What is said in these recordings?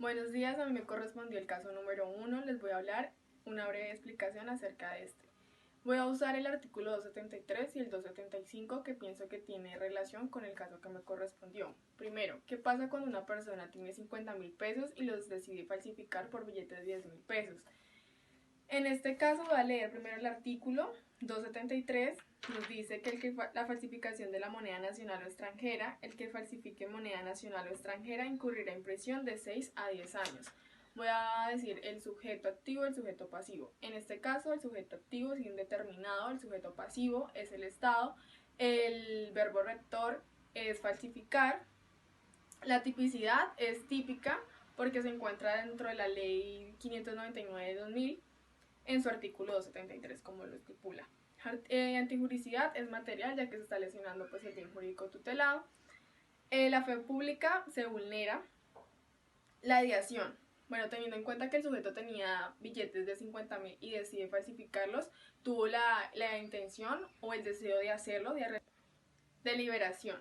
Buenos días, a mí me correspondió el caso número 1. Les voy a hablar una breve explicación acerca de este. Voy a usar el artículo 273 y el 275 que pienso que tiene relación con el caso que me correspondió. Primero, ¿qué pasa cuando una persona tiene 50.000 pesos y los decide falsificar por billetes de 10.000 pesos? En este caso voy a leer primero el artículo 273, nos dice que la falsificación de la moneda nacional o extranjera, el que falsifique moneda nacional o extranjera incurrirá en prisión de 6 a 10 años. Voy a decir el sujeto activo y el sujeto pasivo. En este caso el sujeto activo es indeterminado, el sujeto pasivo es el Estado, el verbo rector es falsificar, la tipicidad es típica porque se encuentra dentro de la ley 599 de 2000 en su artículo 273, como lo estipula. Antijuricidad es material, ya que se está lesionando pues, el bien jurídico tutelado. La fe pública se vulnera. La ideación. Bueno, teniendo en cuenta que el sujeto tenía billetes de 50.000 y decide falsificarlos, tuvo la intención o el deseo de hacerlo. Deliberación.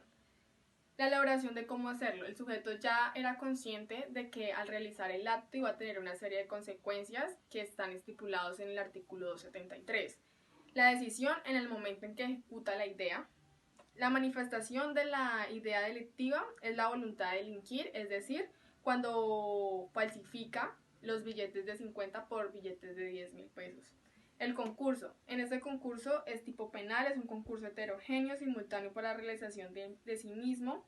La elaboración de cómo hacerlo. El sujeto ya era consciente de que al realizar el acto iba a tener una serie de consecuencias que están estipulados en el artículo 273. La decisión en el momento en que ejecuta la idea. La manifestación de la idea delictiva es la voluntad de delinquir, es decir, cuando falsifica los billetes de 50 por billetes de 10.000 pesos. El concurso. En este concurso es tipo penal, es un concurso heterogéneo, simultáneo para la realización de sí mismo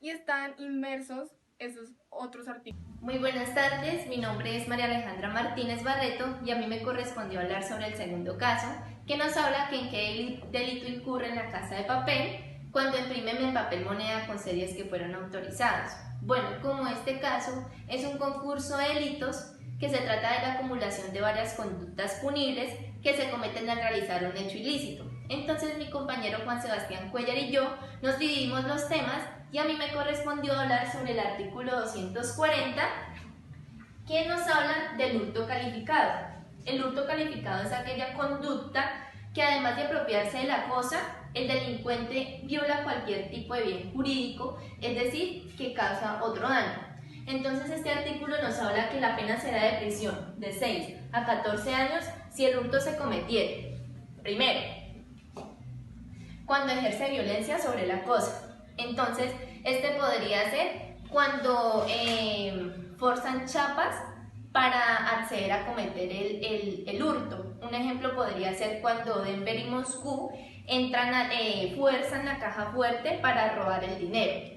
y están inmersos esos otros artículos. Muy buenas tardes, mi nombre es María Alejandra Martínez Barreto y a mí me correspondió hablar sobre el segundo caso, que nos habla que en qué delito incurre en la Casa de Papel cuando imprimen en papel moneda con series que fueron autorizados. Bueno, como este caso es un concurso de delitos que se trata de la acumulación de varias conductas punibles que se cometen al realizar un hecho ilícito. Entonces mi compañero Juan Sebastián Cuellar y yo nos dividimos los temas y a mí me correspondió hablar sobre el artículo 240 que nos habla del hurto calificado. El hurto calificado es aquella conducta que además de apropiarse de la cosa, el delincuente viola cualquier tipo de bien jurídico, es decir, que causa otro daño. Entonces este artículo nos habla que la pena será de prisión de 6 a 14 años si el hurto se cometiere. Primero, cuando ejerce violencia sobre la cosa. Entonces, este podría ser cuando forzan chapas para acceder a cometer el hurto. Un ejemplo podría ser cuando Denver y Moscú fuerzan la caja fuerte para robar el dinero.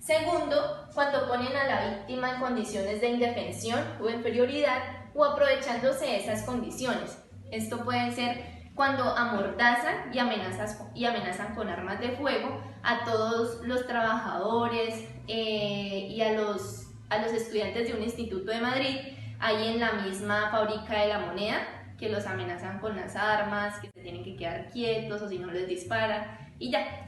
Segundo, cuando ponen a la víctima en condiciones de indefensión o inferioridad o aprovechándose de esas condiciones. Esto puede ser cuando amordazan y amenazan con armas de fuego a todos los trabajadores y a los estudiantes de un instituto de Madrid, ahí en la misma fábrica de la moneda, que los amenazan con las armas, que se tienen que quedar quietos o si no les disparan y ya.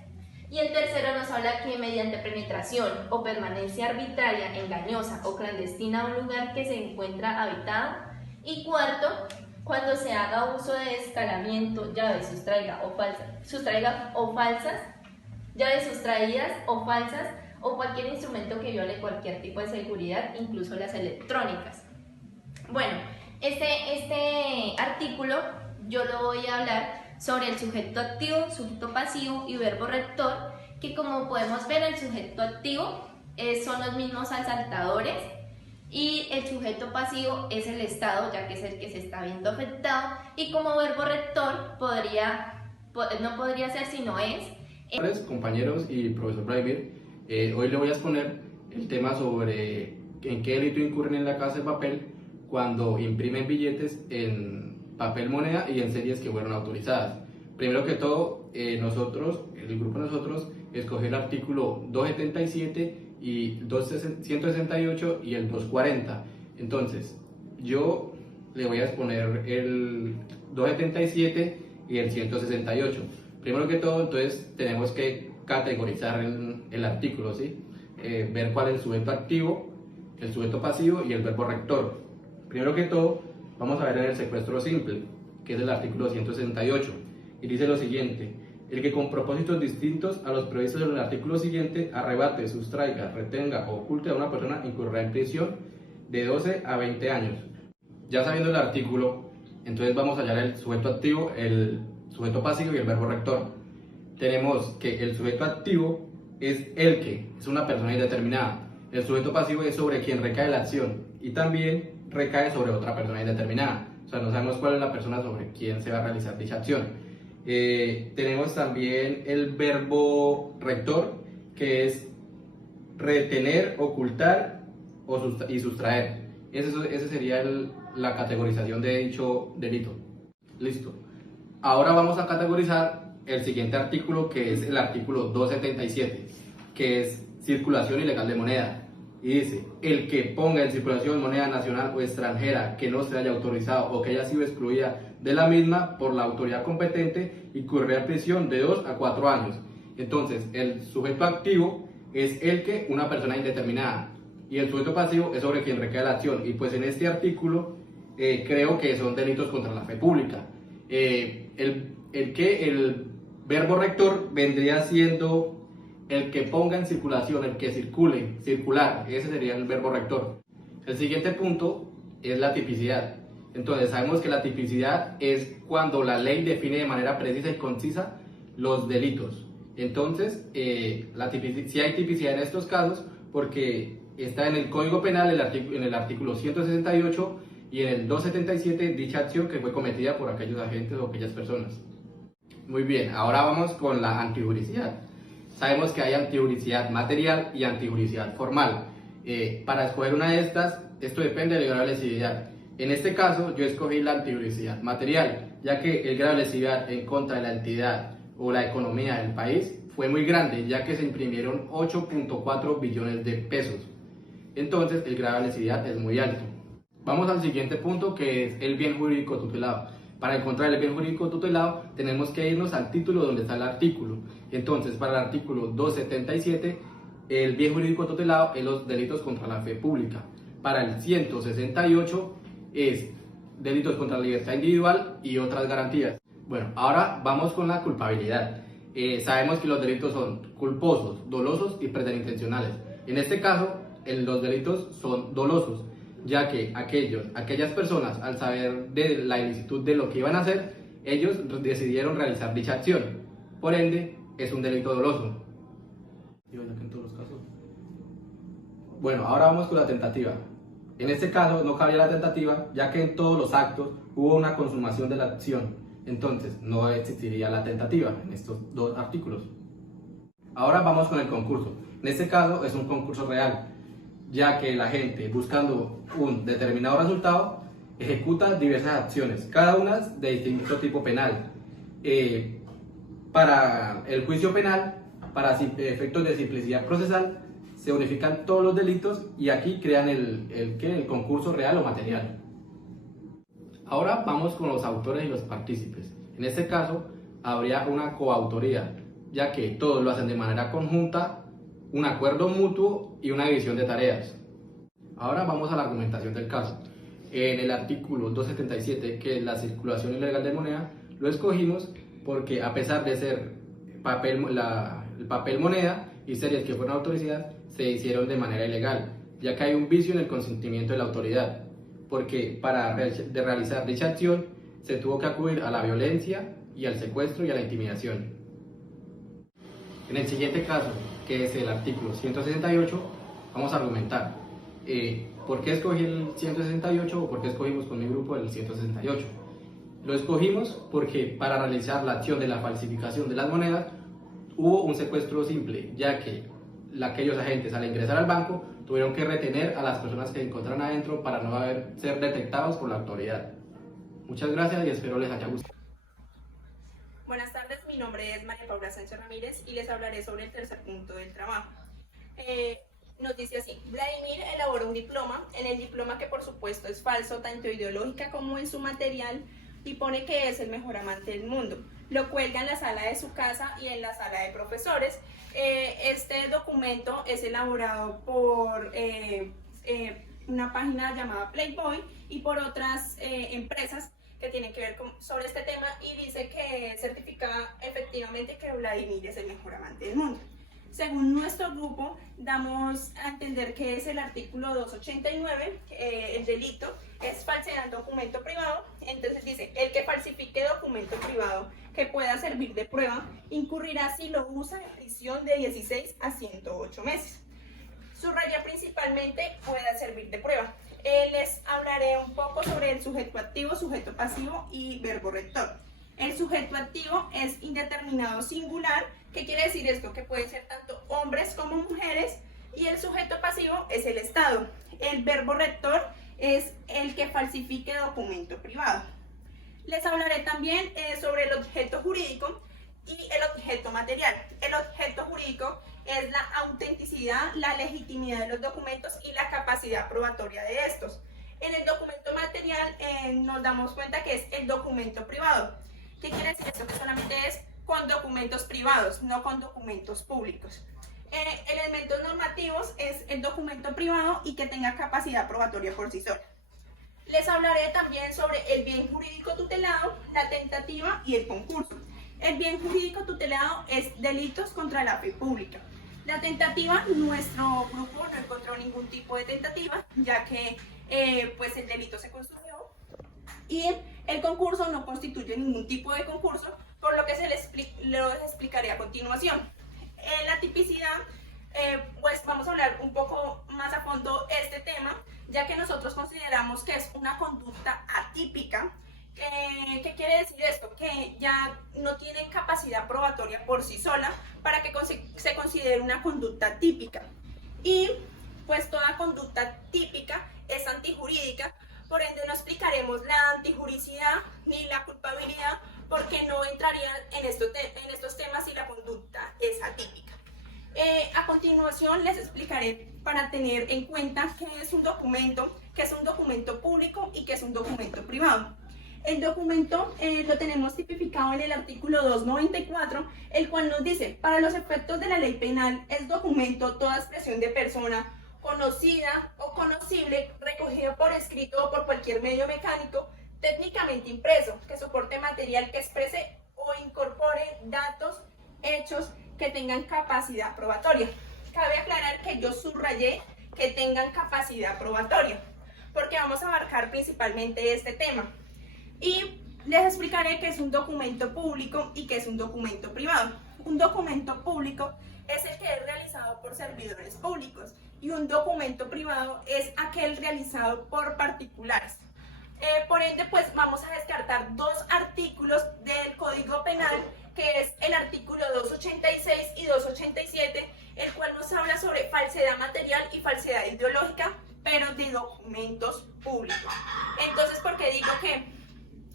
Y el tercero nos habla que mediante penetración o permanencia arbitraria, engañosa o clandestina a un lugar que se encuentra habitado. Y cuarto, cuando se haga uso de escalamiento, llaves sustraídas o falsas o cualquier instrumento que viole cualquier tipo de seguridad, incluso las electrónicas. Bueno, este artículo yo lo voy a hablar sobre el sujeto activo, sujeto pasivo y verbo rector, que como podemos ver el sujeto activo son los mismos asaltadores y el sujeto pasivo es el Estado, ya que es el que se está viendo afectado, y como verbo rector no podría ser sino es. Compañeros y profesor Vladimir, hoy le voy a exponer el tema sobre en qué delito incurren en la Casa de Papel cuando imprimen billetes en papel moneda y en series que fueron autorizadas. Primero que todo, el grupo de nosotros escogió el artículo 277 y 168 y el 240. Entonces, yo le voy a exponer el 277 y el 168. Primero que todo, entonces tenemos que categorizar el artículo, ¿sí? Ver cuál es el sujeto activo, el sujeto pasivo y el verbo rector. Primero que todo, vamos a ver en el secuestro simple, que es el artículo 168, y dice lo siguiente: el que con propósitos distintos a los previstos en el artículo siguiente arrebate, sustraiga, retenga o oculte a una persona incurrirá en prisión de 12 a 20 años. Ya sabiendo el artículo, entonces vamos a hallar el sujeto activo, el sujeto pasivo y el verbo rector. Tenemos que el sujeto activo es el que, es una persona indeterminada. El sujeto pasivo es sobre quien recae la acción y también recae sobre otra persona indeterminada. O sea, no sabemos cuál es la persona sobre quien se va a realizar dicha acción. Tenemos también el verbo rector, que es retener, ocultar y sustraer. Ese sería la categorización de dicho delito. Listo. Ahora vamos a categorizar el siguiente artículo, que es el artículo 277, que es circulación ilegal de moneda. Y dice, el que ponga en circulación moneda nacional o extranjera que no se haya autorizado o que haya sido excluida de la misma por la autoridad competente, incurrirá en prisión de 2 a 4 años. Entonces, el sujeto activo es el que, una persona indeterminada, y el sujeto pasivo es sobre quien recae la acción. Y pues en este artículo creo que son delitos contra la fe pública. El verbo rector vendría siendo el que ponga en circulación, el que circule, circular. Ese sería el verbo rector. El siguiente punto es la tipicidad. Entonces sabemos que la tipicidad es cuando la ley define de manera precisa y concisa los delitos. Entonces, si hay tipicidad en estos casos, porque está en el Código Penal, en el artículo 168 y en el 277, dicha acción que fue cometida por aquellos agentes o aquellas personas. Muy bien, ahora vamos con la antijuricidad. Sabemos que hay antijuricidad material y antijuricidad formal. Para escoger una de estas, esto depende del grado de lesividad. En este caso, yo escogí la antijuricidad material, ya que el grado de lesividad en contra de la entidad o la economía del país fue muy grande, ya que se imprimieron 8.4 billones de pesos. Entonces, el grado de lesividad es muy alto. Vamos al siguiente punto, que es el bien jurídico tutelado. Para encontrar el bien jurídico tutelado, tenemos que irnos al título donde está el artículo. Entonces, para el artículo 277, el bien jurídico tutelado es los delitos contra la fe pública. Para el 168 es delitos contra la libertad individual y otras garantías. Bueno, ahora vamos con la culpabilidad. Sabemos que los delitos son culposos, dolosos y preterintencionales. En este caso, los delitos son dolosos, ya que aquellas personas, al saber de la ilicitud de lo que iban a hacer, ellos decidieron realizar dicha acción. Por ende, es un delito doloso. Bueno, ahora vamos con la tentativa. En este caso no cabría la tentativa, ya que en todos los actos hubo una consumación de la acción. Entonces, no existiría la tentativa en estos dos artículos. Ahora vamos con el concurso. En este caso es un concurso real, ya que la gente, buscando un determinado resultado, ejecuta diversas acciones, cada una de distinto tipo penal. Para el juicio penal, para efectos de simplicidad procesal, se unifican todos los delitos y aquí crean el concurso real o material. Ahora vamos con los autores y los partícipes. En este caso, habría una coautoría, ya que todos lo hacen de manera conjunta, un acuerdo mutuo y una división de tareas. Ahora vamos a la argumentación del caso. En el artículo 277, que es la circulación ilegal de moneda, lo escogimos porque, a pesar de ser el papel moneda y series que fueron autorizadas, se hicieron de manera ilegal, ya que hay un vicio en el consentimiento de la autoridad, porque para realizar dicha acción se tuvo que acudir a la violencia y al secuestro y a la intimidación. En el siguiente caso, que es el artículo 168, vamos a argumentar por qué escogí el 168 o por qué escogimos con mi grupo el 168. Lo escogimos porque para realizar la acción de la falsificación de las monedas hubo un secuestro simple, ya que aquellos agentes, al ingresar al banco, tuvieron que retener a las personas que se encontraron adentro para no ser detectados por la autoridad. Muchas gracias y espero les haya gustado. Buenas tardes, mi nombre es María Paula Sánchez Ramírez y les hablaré sobre el tercer punto del trabajo. Nos dice así: Vladimir elaboró un diploma, en el diploma, que por supuesto es falso tanto ideológica como en su material, y pone que es el mejor amante del mundo. Lo cuelga en la sala de su casa y en la sala de profesores. Este documento es elaborado por una página llamada Playboy y por otras empresas que tienen que ver sobre este tema, y dice que certifica efectivamente que Vladimir es el mejor amante del mundo. según nuestro grupo, damos a entender que es el artículo 289, el delito es falsedad en documento privado. Entonces dice, el que falsifique documento privado que pueda servir de prueba, incurrirá si lo usa en prisión de 16 a 108 meses. Subraya principalmente pueda servir de prueba. Les hablaré un poco sobre el sujeto activo, sujeto pasivo y verbo rector. El sujeto activo es indeterminado singular. ¿Qué quiere decir esto? Que pueden ser tanto hombres como mujeres. Y el sujeto pasivo es el Estado. El verbo rector es el que falsifique documento privado. Les hablaré también sobre el objeto jurídico y el objeto material. El objeto jurídico es la autenticidad, la legitimidad de los documentos y la capacidad probatoria de estos. En el documento material nos damos cuenta que es el documento privado. ¿Qué quiere decir esto? Que solamente es con documentos privados, no con documentos públicos. Elementos normativos es el documento privado y que tenga capacidad probatoria por sí sola. Les hablaré también sobre el bien jurídico tutelado, la tentativa y el concurso. El bien jurídico tutelado es delitos contra la fe pública. La tentativa, nuestro grupo no encontró ningún tipo de tentativa, ya que pues el delito se consumió. Y el concurso no constituye ningún tipo de concurso, por lo que les explicaré a continuación. La tipicidad, pues vamos a hablar un poco más a fondo este tema, ya que nosotros consideramos que es una conducta atípica. ¿Qué quiere decir esto? Que ya no tienen capacidad probatoria por sí sola para que se considere una conducta típica. Y pues toda conducta típica es antijurídica, por ende no explicaremos la antijuricidad ni la culpabilidad, porque no entraría en estos temas si la conducta es atípica. A continuación les explicaré para tener en cuenta qué es un documento público y qué es un documento privado. El documento lo tenemos tipificado en el artículo 294, el cual nos dice, para los efectos de la ley penal, es documento toda expresión de persona conocida o conocible, recogida por escrito o por cualquier medio mecánico, técnicamente impreso, que soporte material que exprese o incorpore datos, hechos que tengan capacidad probatoria. Cabe aclarar que yo subrayé que tengan capacidad probatoria, porque vamos a abarcar principalmente este tema. Y les explicaré qué es un documento público y qué es un documento privado. Un documento público es el que es realizado por servidores públicos y un documento privado es aquel realizado por particulares. Por ende, pues vamos a descartar dos artículos del Código Penal, que es el artículo 286 y 287, el cual nos habla sobre falsedad material y falsedad ideológica, pero de documentos públicos. Entonces, ¿por qué digo que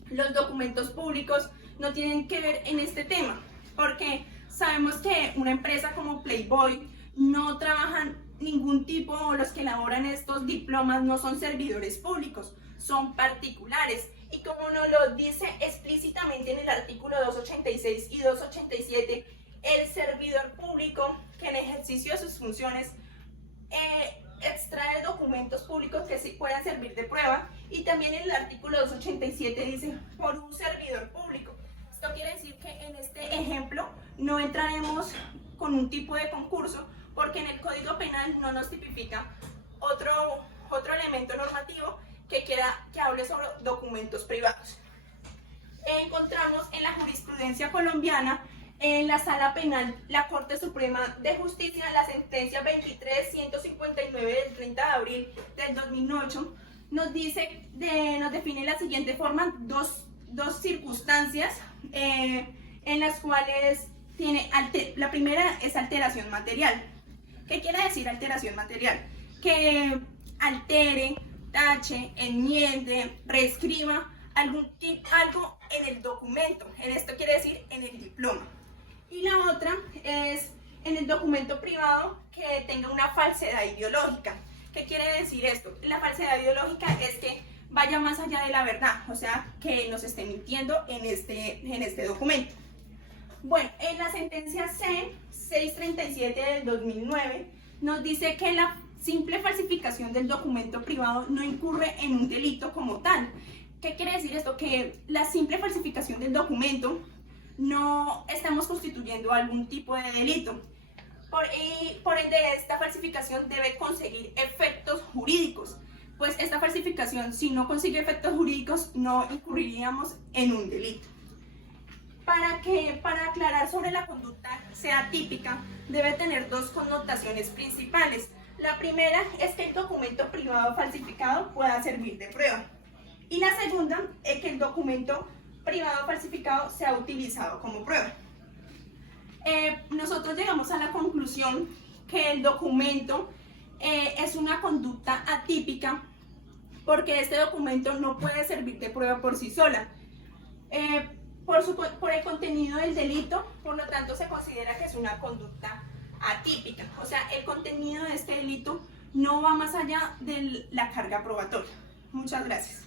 los documentos públicos no tienen que ver en este tema? Porque sabemos que una empresa como Playboy no trabajan ningún tipo, o los que elaboran estos diplomas no son servidores públicos, son particulares. Y como nos lo dice explícitamente en el artículo 286 y 287, el servidor público que en ejercicio de sus funciones extrae documentos públicos que sí puedan servir de prueba. Y también en el artículo 287 dice por un servidor público. Esto quiere decir que en este ejemplo no entraremos con un tipo de concurso, porque en el Código Penal no nos tipifica otro elemento normativo que hable sobre documentos privados. Encontramos en la jurisprudencia colombiana, en la Sala Penal, la Corte Suprema de Justicia, la sentencia 23-159 del 30 de abril del 2008, nos define la siguiente forma, dos circunstancias en las cuales la primera es alteración material. ¿Qué quiere decir alteración material? Que altere, tache, enmiende, reescriba algo en el documento. En esto quiere decir en el diploma. Y la otra es en el documento privado que tenga una falsedad ideológica. ¿Qué quiere decir esto? La falsedad ideológica es que vaya más allá de la verdad, o sea, que nos esté mintiendo en este documento. Bueno, en la sentencia C-637 del 2009 nos dice que la simple falsificación del documento privado no incurre en un delito como tal. ¿Qué quiere decir esto? Que la simple falsificación del documento no estamos constituyendo algún tipo de delito. Por ende, esta falsificación debe conseguir efectos jurídicos, pues esta falsificación, si no consigue efectos jurídicos, no incurriríamos en un delito. Para aclarar sobre la conducta sea típica, debe tener dos connotaciones principales. La primera es que el documento privado falsificado pueda servir de prueba. Y la segunda es que el documento privado falsificado sea utilizado como prueba. Nosotros llegamos a la conclusión que el documento es una conducta atípica porque este documento no puede servir de prueba por sí sola. Por el contenido del delito, por lo tanto se considera que es una conducta atípica. O sea, el contenido de este delito no va más allá de la carga probatoria. Muchas gracias.